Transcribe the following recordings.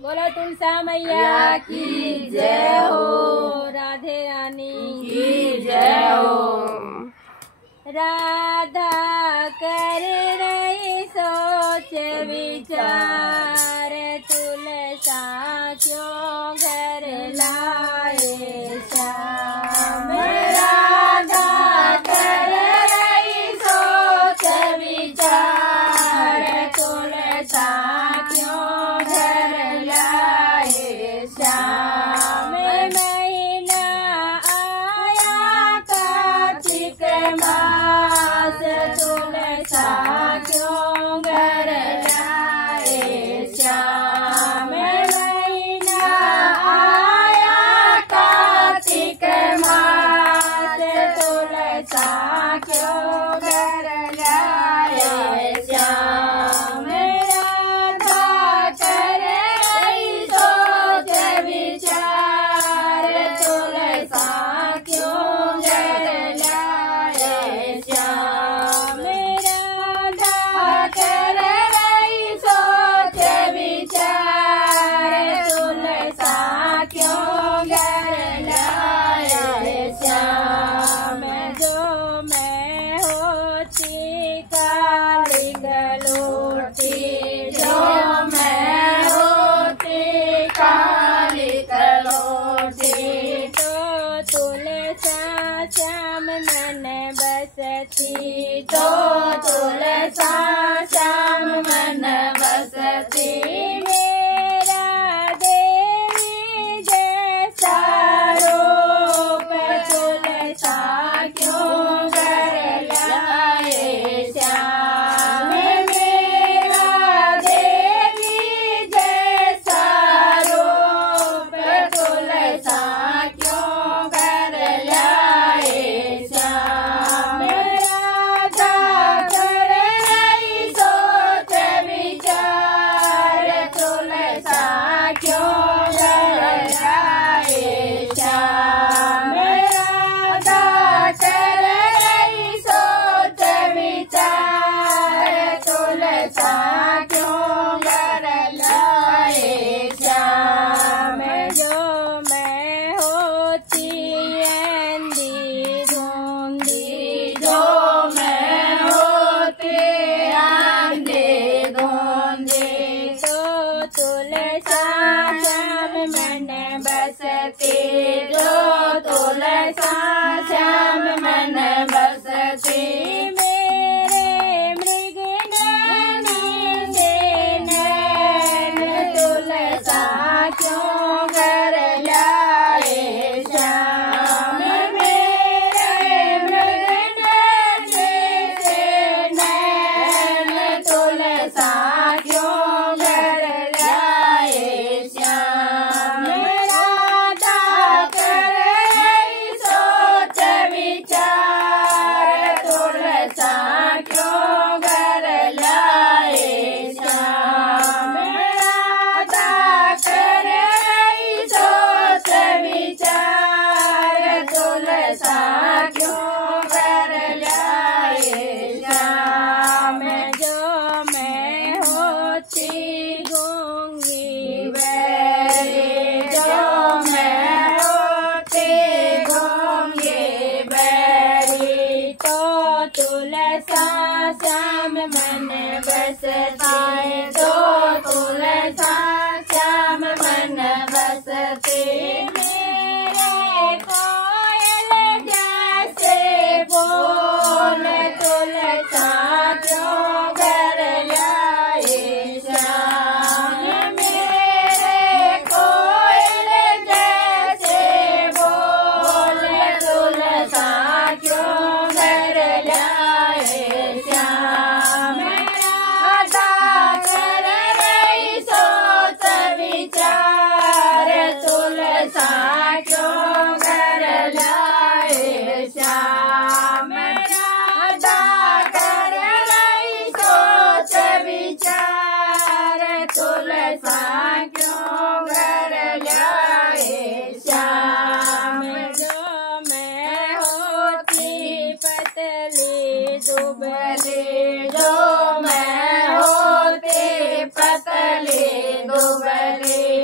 बोलो तुलसा मैया की जय हो, राधे रानी की जय हो। राधा कर रही सोच विचार, तुलसा क्यों घर लाए श्याम। राधा कर रही सोच विचार, तुलसा क्यों घर लाए श्याम। महीना आया कार्तिक मास, तुलसा क्यों घर लाए श्याम। महीना आया कार्तिक मास, तुलसा क्यों घर लाए श्याम। राधा कर रही सोच विचार, तुलसा क्यों घर लाए श्याम। राधा कर रही सोच विचार, तुलसा क्यों घर लाए श्याम। जो मैं होती काली गलोटी, जो मैं होती काली गलोटी, तो तुलसा श्याम मन बसती, तो तुलसा श्याम मन बसती। मेरा देवी जैसा रूप, तुलसा क्यों घर लाए श्याम। मेरा देवी जैसा रूप, तुलसा क्यों घर लाए श्याम। राधा कर रही सोच विचार, तुलसा क्यों घर लाए श्याम। राधा कर रही सोच विचार, तुलसा क्यों घर लाए श्याम। जो मैं होती आंधी धूंधी, जो मैं होती आंधी धूंधी, तो तुलसा श्याम मन बसती, जो तुलसा श्याम मन बसती। मेरे मृगनयनी के नैन, तुलसा क्यों घर लाए श्याम। मेरे मृगनयनी के नैन, तुलसा क्यों घर लाए श्याम। राधा कर रही सोच विचार, तुलसा क्यों घर लाए श्याम। राधा कर रही सोच विचार, तुलसा क्यों घर लाए श्याम। जो मैं होती गूंगी बैरी, जो मैं होती गूंगी बैरी, तो तुलसा श्याम मन बसती, तो तुलसा श्याम मन बसती। मेरे कोयल जैसे बोल, तुलसा क्यों घर लाए श्याम। मेरे कोयल जैसे बोल, तुलसा क्यों घर लाए श्याम। राधा कर रही सोच विचार, तुलसा क्यों घर लाए श्याम। राधा कर रही सोच विचार, तुलसा क्यों घर लाए श्याम। जो मैं होती पतली दुबली, जो मैं होती पतली दुबली,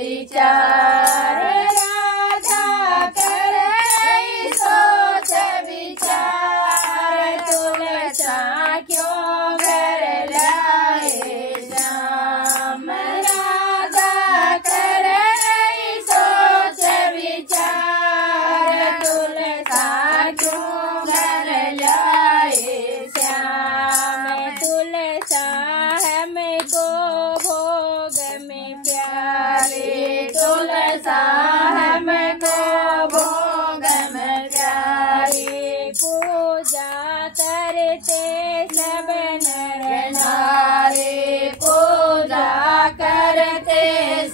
विचार राधा करे सोच विचार तुलसा क्यों घर लाए श्याम राधा करे सोच विचार तुलसा क्यों घर लाए श्याम तुलसा हमको भोग में प्यारे तुलसा हमको भोग में प्यारे पूजा करते सब नर नारी पूजा करते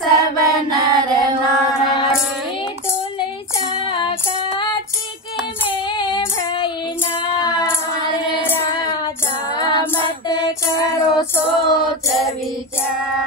सब नर नारी तुलसा कार्तिक में भई नार राधा मत करो सोच विचार